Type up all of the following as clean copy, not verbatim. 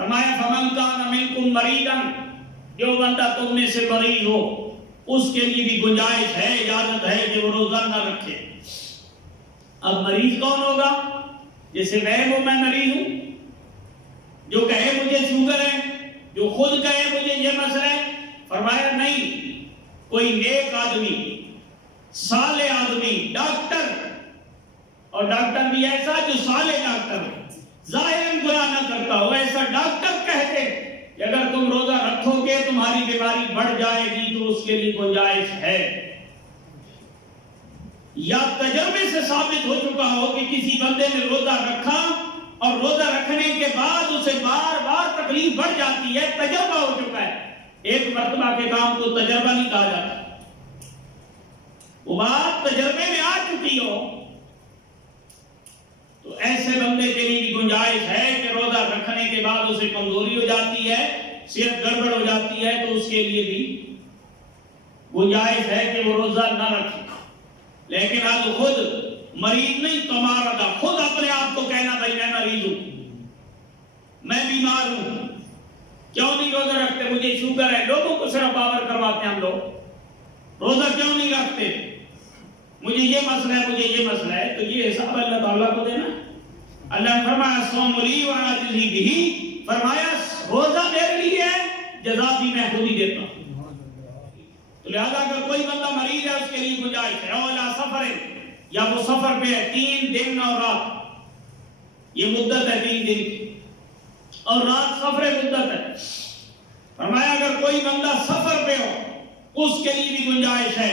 فرمایا فمن کان منکم مریضا، جو بندہ تم میں سے مریض ہو اس کے لیے بھی گنجائش ہے، اجازت ہے کہ وہ روزہ نہ رکھے۔ اب مریض کون ہوگا؟ جیسے میں مریض ہوں، جو کہے مجھے شوگر ہے، جو خود کہے مجھے یہ مسئلہ ہے، فرمایا نہیں، کوئی نیک آدمی، صالح آدمی، ڈاکٹر، اور ڈاکٹر بھی ایسا جو صالح ڈاکٹر ہو، ظاہراً گناہ نہ کرتا ہو، ایسا ڈاکٹر کہتے کہ اگر تم روزہ رکھو گے تمہاری بیماری بڑھ جائے گی تو اس کے لیے گنجائش ہے۔ یا تجربے سے ثابت ہو چکا ہو کہ کسی بندے نے روزہ رکھا اور روزہ رکھنے کے بعد اسے بار بار تکلیف بڑھ جاتی ہے، تجربہ ہو چکا ہے۔ ایک مرتبہ کے کام کو تجربہ نہیں کہا جاتا، وہ بات تجربے میں آ چکی ہو تو ایسے بندے کے لیے بھی گنجائش ہے کہ روزہ رکھنے کے بعد اسے کمزوری ہو جاتی ہے، صحت گڑبڑ ہو جاتی ہے، تو اس کے لیے بھی گنجائش ہے کہ وہ روزہ نہ رکھے۔ لیکن آج خود مریض نہیں تمہارا، خود اپنے آپ کو کہنا بھائی میں مریض ہوں، میں بیمار ہوں، کیوں نہیں روزہ رکھتے؟ مجھے شوگر ہے۔ لوگوں کو صرف باور کرواتے ہیں ہم لوگ، روزہ کیوں نہیں رکھتے؟ مجھے یہ مسئلہ ہے، مجھے یہ مسئلہ ہے۔ تو یہ حساب اللہ تعالیٰ کو دینا۔ اللہ نے فرمایا صوم لی و اجزی بہ، فرمایا روزہ میرے لیے ہے، جزا بھی میں خود ہی دیتا ہوں۔ تو لہذا اگر کوئی بندہ مریض ہے اس کے لیے گنجائش ہے، اولا سفر ہے، یا وہ سفر پہ ہے، 3 دن اور رات، یہ مدت ہے 3 دن کی، اور رات سفر مدت ہے۔ فرمایا اگر کوئی بندہ سفر پہ ہو اس کے لیے بھی گنجائش ہے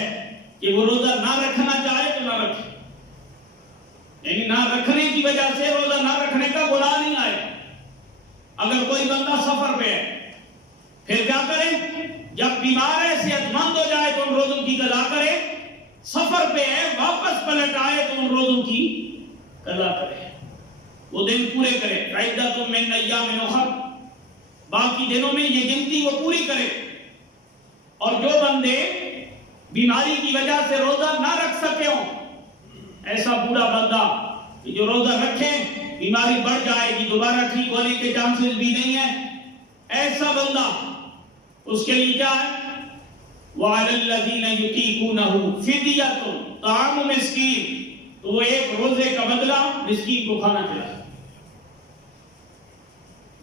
کہ وہ روزہ نہ رکھنا چاہے تو نہ رکھے، یعنی نہ رکھنے کی وجہ سے روزہ نہ رکھنے کا گناہ نہیں آئے۔ اگر کوئی بندہ سفر پہ ہے پھر کیا کرے؟ جب بیمار ہے، صحت مند ہو جائے تو ان روزوں کی قضا کرے، سفر پہ ہے واپس پلٹ آئے تو ان روزوں کی قضا کرے، وہ دن پورے کرے۔ عدۃ من ایام اخر، باقی دنوں میں یہ گنتی وہ پوری کرے۔ اور جو بندے بیماری کی وجہ سے روزہ نہ رکھ سکے ہوں، ایسا بوڑھا بندہ کہ جو روزہ رکھے بیماری بڑھ جائے گی، دوبارہ ٹھیک ہونے کے چانسز بھی نہیں ہیں، ایسا بندہ اس کے لیے کیا ہے؟ وَعَلَى الَّذِينَ يُطِيقُونَهُ فِدْيَةٌ طَعَامُ مِسْكِين، تو وہ ایک روزے کا بدلہ مسکین کو کھانا کھلائے۔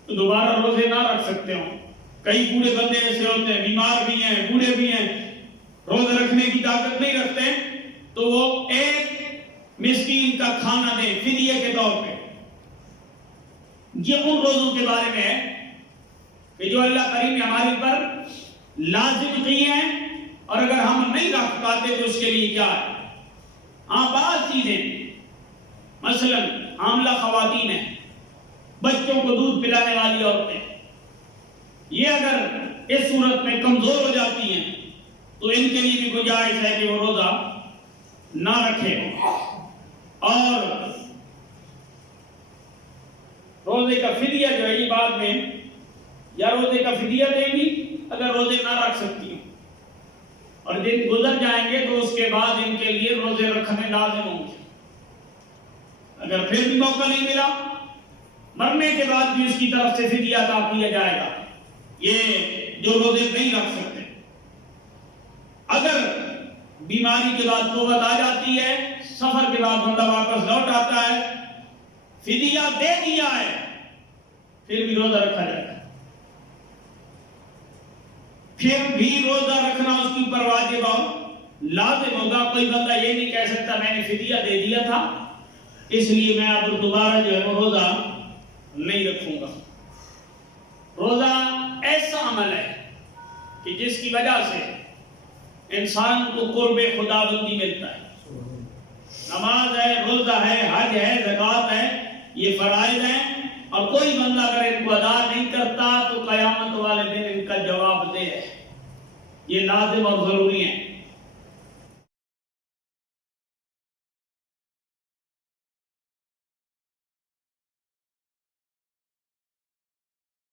تو دوبارہ روزے نہ رکھ سکتے ہوں، کئی بوڑھے بندے ایسے ہوتے ہیں، بیمار بھی ہیں، بوڑھے بھی ہیں، روزہ رکھنے کی طاقت نہیں رکھتے، تو وہ ایک مسکین کا کھانا دے فدیے کے طور پہ۔ یہ ان روزوں کے بارے میں ہے کہ جو اللہ کریم نے ہمارے پر لازم کیے ہیں، اور اگر ہم نہیں رکھ پاتے تو اس کے لیے کیا ہے؟ ہاں بعض چیزیں، مثلا حاملہ خواتین ہیں، بچوں کو دودھ پلانے والی عورتیں، یہ اگر اس صورت میں کمزور ہو جاتی ہیں تو ان کے لیے بھی گنجائش ہے کہ وہ روزہ نہ رکھے۔ اور روزے کا فدیہ جو ہے یہ بعد میں، یا روزے کا فدیہ دیں گی اگر روزے نہ رکھ سکتی ہیں، اور دن گزر جائیں گے تو اس کے بعد ان کے لیے روزے رکھنے لازم ہوں گے۔ اگر پھر بھی موقع نہیں ملا، مرنے کے بعد بھی اس کی طرف سے فدیہ عطا کیا جائے گا، یہ جو روزے نہیں رکھ سکتے۔ اگر بیماری کے بعد قوت آ جاتی ہے، سفر کے بعد بندہ واپس لوٹ آتا ہے، فدیہ دے دیا ہے، پھر بھی روزہ رکھا جائے گا، پھر بھی روزہ رکھنا اس کے اوپر واجب اور لازم ہوگا۔ کوئی بندہ یہ نہیں کہہ سکتا میں نے فدیہ دے دیا تھا اس لیے میں اب دوبارہ جو ہے وہ روزہ نہیں رکھوں گا۔ روزہ ایسا عمل ہے کہ جس کی وجہ سے انسان کو قرب خداوندی ملتا ہے۔ نماز ہے، روزہ ہے، حج ہے، زکوٰۃ ہے، یہ فرائض ہیں، اور کوئی بندہ اگر ان کو ادا نہیں کرتا تو قیامت والے دن ان کا جواب دہ ہے، یہ لازم اور ضروری ہے۔